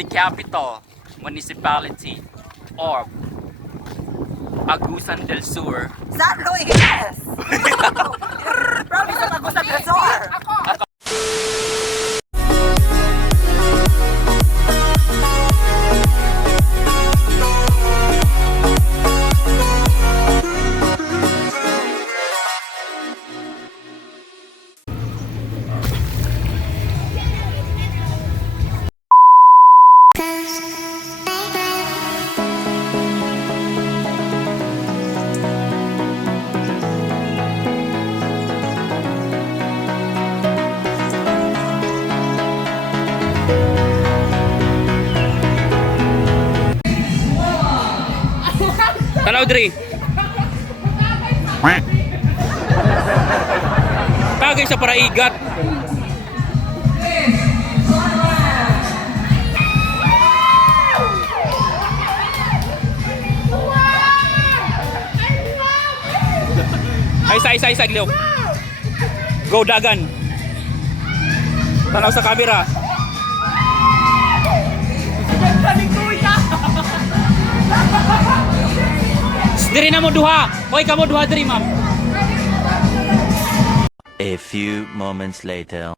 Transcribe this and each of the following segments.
the capital municipality of Agusan del Sur? San Luis! Province of Agusan del Sur! Tanaw diri. Tagay sa paraigat. Ay sa liw. Go dagan. Tanaw sa camera. Diri na mo duha. Hoy kamo duha diri, ma'am. A few moments later.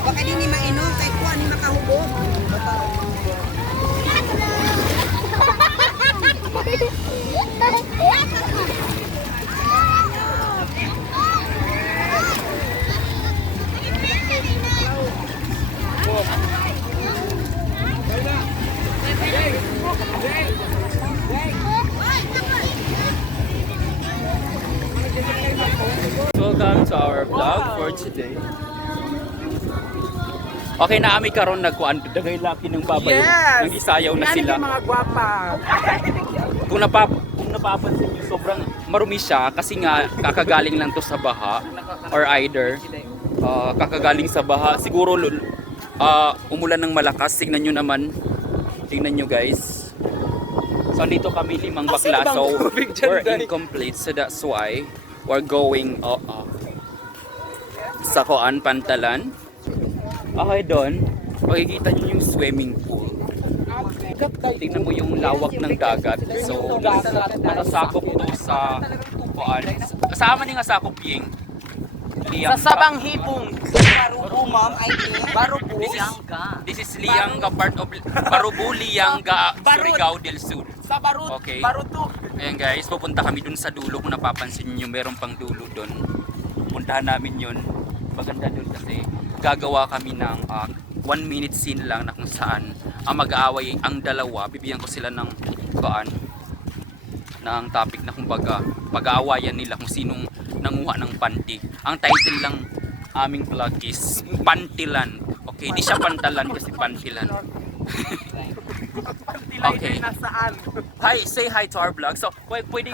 Baka di ni mainom, kay kuha ni makahubog. Welcome to our vlog for today. Okay na ami karon nagkuan dagay laki ng babae. Yes! Nag-isayaw na Yan sila. yung mga gwapa. Kung napapansin niyo, sobrang marumi siya kasi nga kakagaling lang to sa baha or either kakagaling sa baha. Siguro umulan ng malakas. Tingnan nyo naman. Tingnan nyo guys. So dito kami limang bakla. So we're incomplete. So that's why we're going sa Koan Pantalan. Okay doon. Makikita nyo yung swimming pool. Tingnan mo yung lawak ng dagat. So, nasakop to sa kuan. Kasama ni nga sakop yung Sa Sabang Hipong. Barubo, ma'am, I think. Barubo. This is Lianga, part of Barubo, Lianga, Surigao del Sur. Sa Barut. Okay. Baruto. Ayan guys, pupunta kami dun sa dulo. Kung napapansin nyo, meron pang dulo dun. Puntahan namin yun. Maganda dun kasi gagawa kami ng 1 minute scene lang na kung saan ang mag-aaway ang dalawa. Bibigyan ko sila ng ng topic na kumbaga pag-aawayan nila kung sinong nanguha ng panty. Ang title lang aming vlog is Pantilan. Okay, di siya pantalan kasi pantilan. Okay. Nasaan? Hi, say hi to our vlog. So, pwede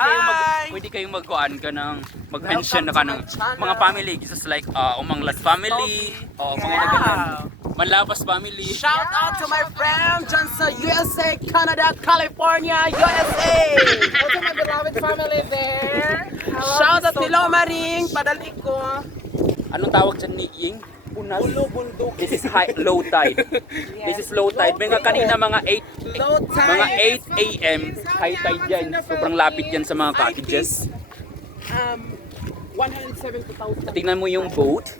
kayong magkuan ka ng mag-mention na ka ng mga family just like Umanglas family, mga nagalan. Manlabas family. Shout out to my friend dyan sa USA, Canada, California, USA! Also my beloved family there. Shout out to Lomaring, padali ko. Anong tawag dyan ni Ying? Punas. Ulo, bundok. This is low tide. This is low tide. Mga kanina mga 8 Low tide. mga 8 AM high tide yan. Sobrang lapit yan sa mga cottages. 170,000. Tingnan mo yung boat.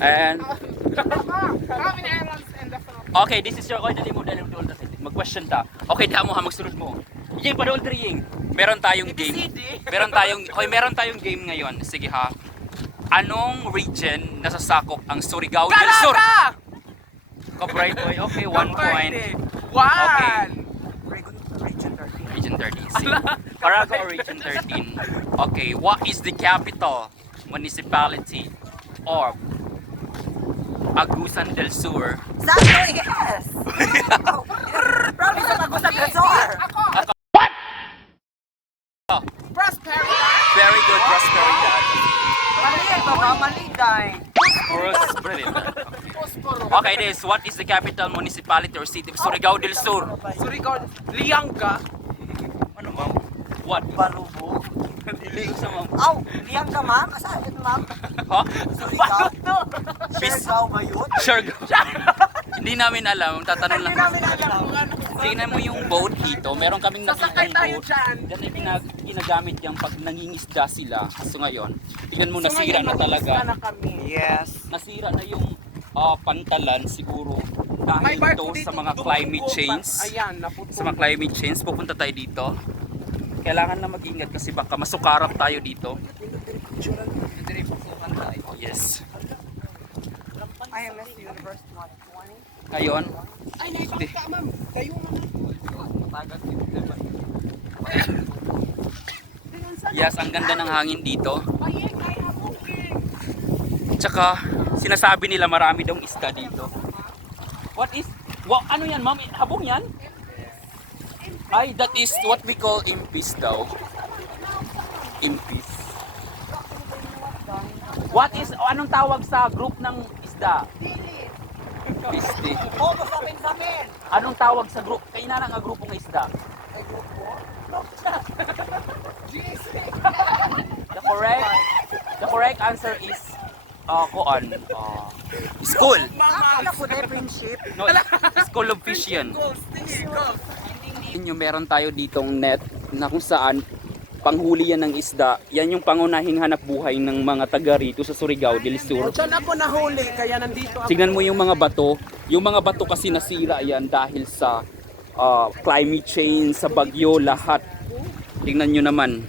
And okay, this is your dali mo mag-question ta. Okay, damo ha magsulod mo. Ying padol diri Ying. Meron tayong game. Meron tayong game ngayon. Sige ha. Anong region nasasakop ang Surigao del Sur? Copyright boy. Okay, 1 point. Okay. Region 13. Sige. Caraga or Region 13. Okay, what is the capital municipality of Agusan del Sur? San Luis! Province of Agusan del Sur! Prosperity. Very good, Prosperidad. Mali, baka mali, day. Phosphorus, brilliant. Okay, this, what is the capital municipality or city of Surigao del Sur? Surigao, Liangga. Ano, ma'am? What? Balubo. Dili sa ma'am. Aw, liyang ka ma'am? Asa ito ma'am? Ha? Surigao? Bis- Surigao ba yun? Sure. Hindi namin alam, tatanong lang. Hindi namin alam kung ano. Tingnan mo yung boat dito, meron kaming Sasakay nakitang tayo boat. dyan. Yan ay ginagamit yung pag nangingisda sila. So ngayon, tingnan mo So nasira ngayon, na talaga. mag-isda na kami. Yes. Nasira na yung pantalan siguro May dahil barko ito dito, sa mga dugo-dugo climate pa. change. Ayan, naputol. Sa mga climate change, pupunta tayo dito. Kailangan na mag-ingat kasi baka masukarap tayo dito. Oh, yes. IMS Universe 120. Ngayon, Ay, naibang ka, ma'am. Kayo, yes, ang ganda ng hangin dito. Ayun, ay, habukin. Tsaka, sinasabi nila marami daw isda dito. What is, ano yan ma'am? Habong yan? Ay, that is what we call impis daw. Impis. What is, anong tawag sa group ng isda? Pisti. Oh, masapin-sapin! Anong tawag sa group? Kainan nga grupo ng isda? The correct answer is kuan. School. Ano po tayo friendship? No, school of fish yan. Goals, tingin, goals. Inyo meron tayo ditong net na kung saan panghuli yan ng isda. Yan yung pangunahing hanap buhay ng mga taga rito sa Surigao del Sur. Diyan ako nahuli, kaya nandito ako. Tingnan mo yung mga bato. Yung mga bato kasi nasira yan dahil sa climate change, sa bagyo, lahat. Tingnan nyo naman.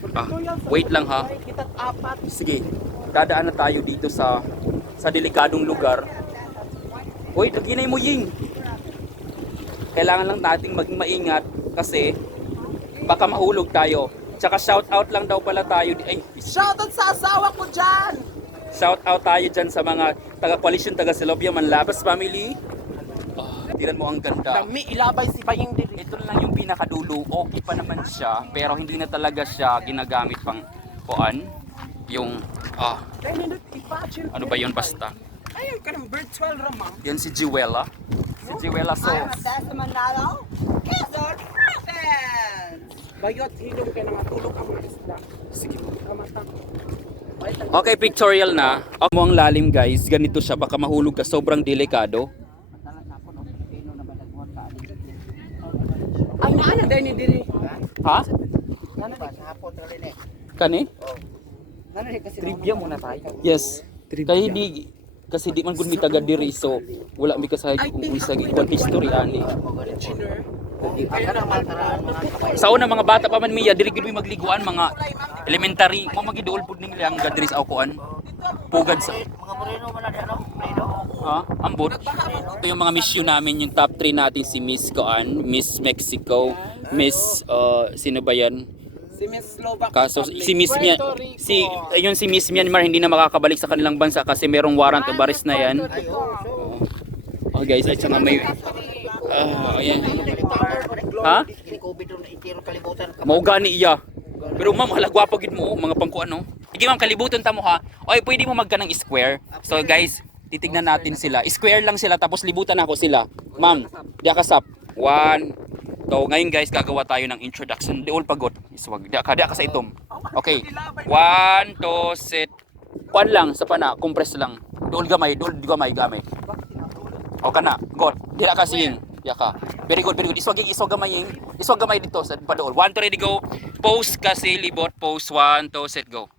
Wait lang ha. Kita't apat. Sige, dadaan na tayo dito sa delikadong lugar. Hoy, taginay mo ying. Kailangan lang nating maging maingat kasi baka mahulog tayo. Tsaka shout out lang daw pala tayo. Ay, Shoutout sa asawa ko dyan! shout out tayo dyan sa mga taga-coalition, taga-Silobia, Manlabas family. Tingnan mo ang ganda. Kami ilabay si Baying Diri. Ito lang yung pinakadulo. Okay pa naman siya, pero hindi na talaga siya ginagamit pang kuan. Yung, ano ba yun basta. Ayun ka ng virtual ramang. Yan si Jiwela. Si Jiwela so. Best Manalo, Quezon Province! Bayot, hilong ka na matulog ang mga isda. Sige. Kamata. Okay, pictorial na. Mo ang lalim guys. Ganito siya. Baka mahulog ka. Sobrang delikado. Ay, naana dahil ni Diri. Ha? Ano ba? Sa hapon rin eh. Kani? Ano rin kasi Trivia muna tayo. Yes. Kaya hindi kasi di man gud mi taga diri so wala mi kasay kung isa gikuan history ani. Engineer. Sa una mga bata pa man miya diri gid mi magliguan mga elementary mo magiduol pud ning lang diri sa kuan. Pugad sa mga moreno man na ano? Moreno? ha, ambot. Ito yung mga mission namin, yung top 3 natin si Miss Koan, Miss Mexico, Miss sino ba yan? Si Miss Slovak Kaso Republic. si Miss Mian, Puerto Rico. ayun si Miss Myanmar hindi na makakabalik sa kanilang bansa kasi merong warrant of arrest na yan. Puerto Rico. Oh guys, ay saka may ayan. Ha? COVID ron itiro kalibutan. Mao gani iya. Pero ma'am, halagwapo gid mo mga pangkuan no. Sige ma'am, kalibutan ta mo ha. Oy, pwede mo magka ng square. So guys, titignan natin sila. Square lang sila tapos libutan ako sila. Ma'am, diya kasap. 1 So, ngayon guys, gagawa tayo ng introduction. Diol pagod. Iswag. Diya ka sa itom. Okay. 1, 2, set. Kuan lang sa pana, compress lang. Diol gamay, gamay. O kana, god. Diya ka sing. Diya ka. Very good. Iswag gamay dito sa padool. 1, 2, ready, go. Pose kasi libot. Pose 1, 2, set, go.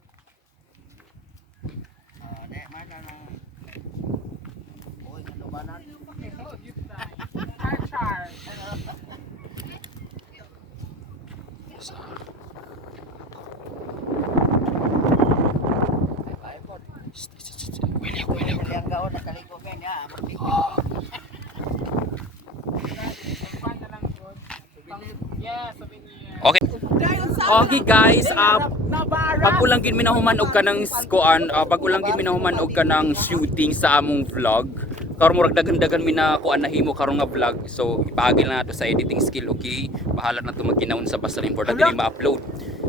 Yang gaon na kaligo niya. Okay. Okay guys, pag ulang gid minahuman og kanang kuan, pag ulang gid minahuman og kanang shooting sa among vlog. Karon murag dagan-dagan mina kuan nahimo karon nga vlog. So ipaagi lang nato sa editing skill, okay? Bahala na to magkinahon sa basta important dili ma-upload.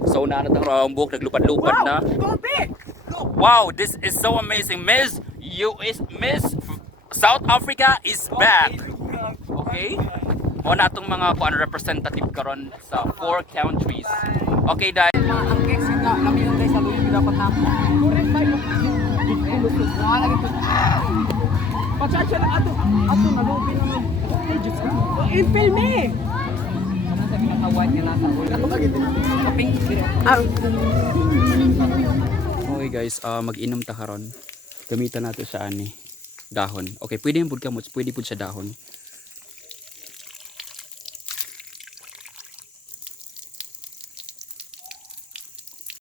So na natang rawang buhok naglupad-lupad na. Wow, this is so amazing. Miss, Miss South Africa is back. Okay? Mo na itong mga kuan representative karon sa 4 countries. Okay, dahil Ang cakes yun nga, kami yung guys sa luyo, dapat na ako. Correct ba yun? Wala lagi ito. Pachacha lang ato na lubi naman. Ay, Diyos ko. I-film eh! Ano sa pinaka-white nga nasa ulo? Ako bagay din. Kaping. okay guys, mag-inom ta karon. Gamitan nato siya ani dahon. Okay, pwede yung budka mo, pwede pud siya dahon.